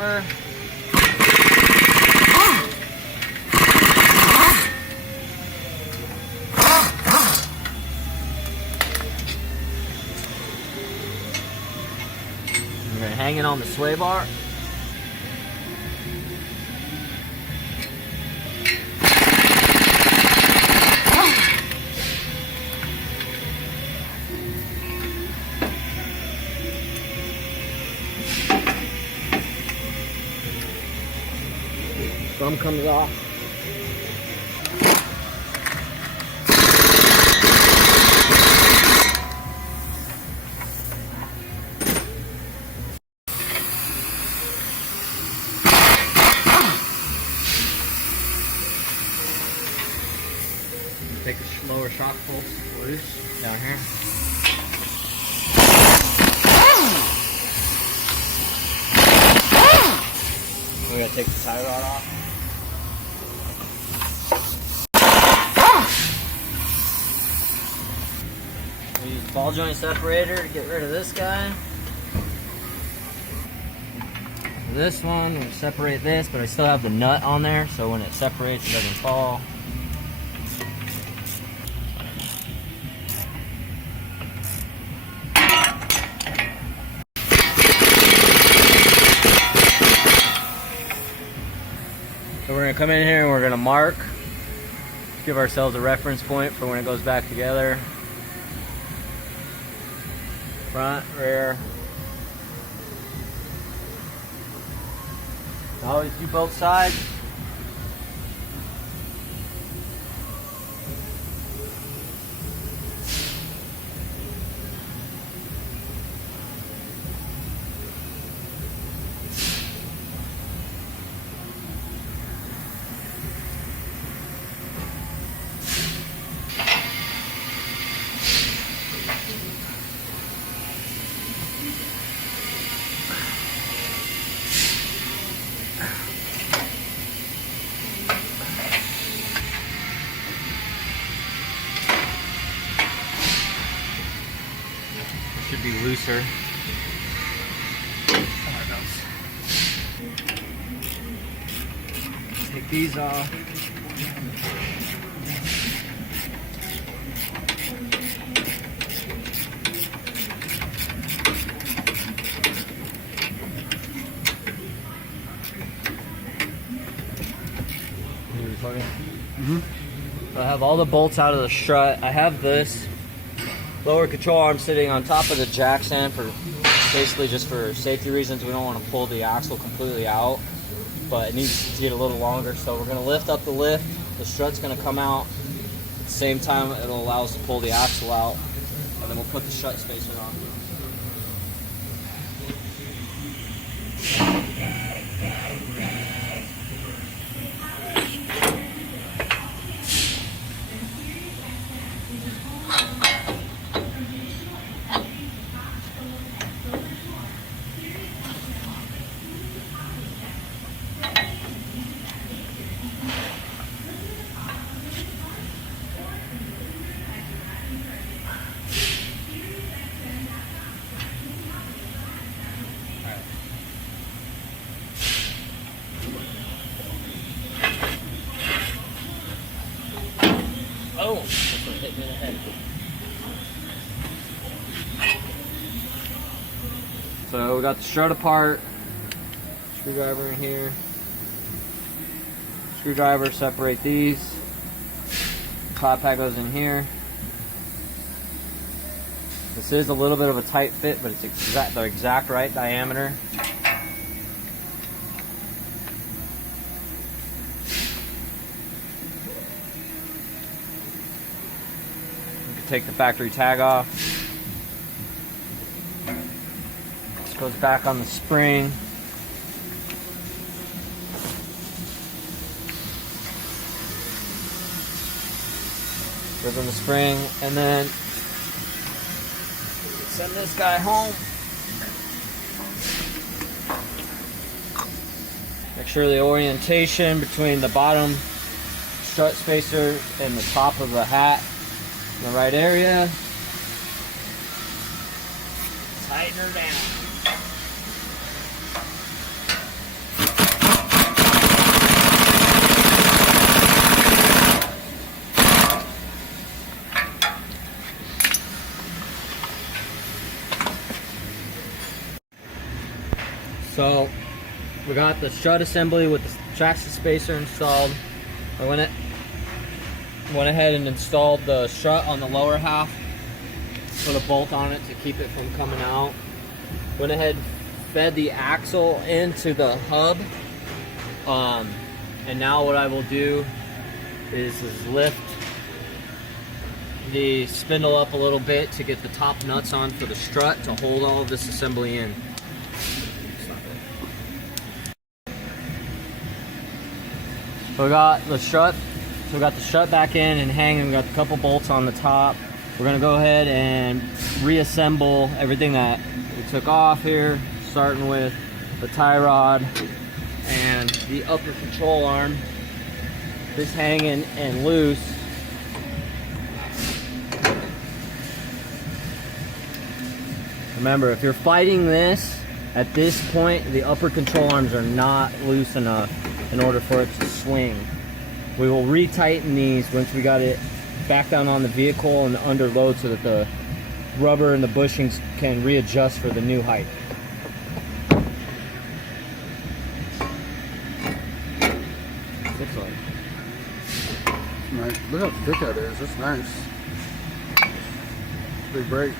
And then hanging on the sway bar. Thumb comes off. Take a lower shock pulse loose down here. We gotta take the tie rod off. We use ball joint separator to get rid of this guy. This one, we separate this, but I still have the nut on there, so when it separates, it doesn't fall. So we're gonna come in here and we're gonna mark, give ourselves a reference point for when it goes back together. Front, rear. Always do both sides. Should be looser. Take these off. So I have all the bolts out of the strut. I have this lower control arm sitting on top of the jack stand for basically just for safety reasons. We don't want to pull the axle completely out, but it needs to get a little longer. So we're going to lift up the lift. The strut's going to come out. At the same time, it'll allow us to pull the axle out, and then we'll put the strut spacer on. Oh, that's what hit me in the head. So we got the strut apart, screwdriver in here, screwdriver, separate these, top pad goes in here. This is a little bit of a tight fit, but it's the exact right diameter. Take the factory tag off. This goes back on the spring. Goes on the spring, and then send this guy home. Make sure the orientation between the bottom strut spacer and the top of the hat in the right area. Tighten her down. So we got the strut assembly with the Traxda spacer installed. I went ahead and installed the strut on the lower half, put a bolt on it to keep it from coming out. Went ahead and fed the axle into the hub. And now what I will do is lift the spindle up a little bit to get the top nuts on for the strut to hold all of this assembly in. So we got the strut. So we got the strut back in and hanging. We got a couple bolts on the top. We're gonna go ahead and reassemble everything that we took off here, starting with the tie rod and the upper control arm. This hanging and loose. Remember, if you're fighting this, at this point, the upper control arms are not loose enough in order for it to swing. We will retighten these once we got it back down on the vehicle and under load so that the rubber and the bushings can readjust for the new height. Looks like. Nice. Look how thick that is. That's nice. Big brake.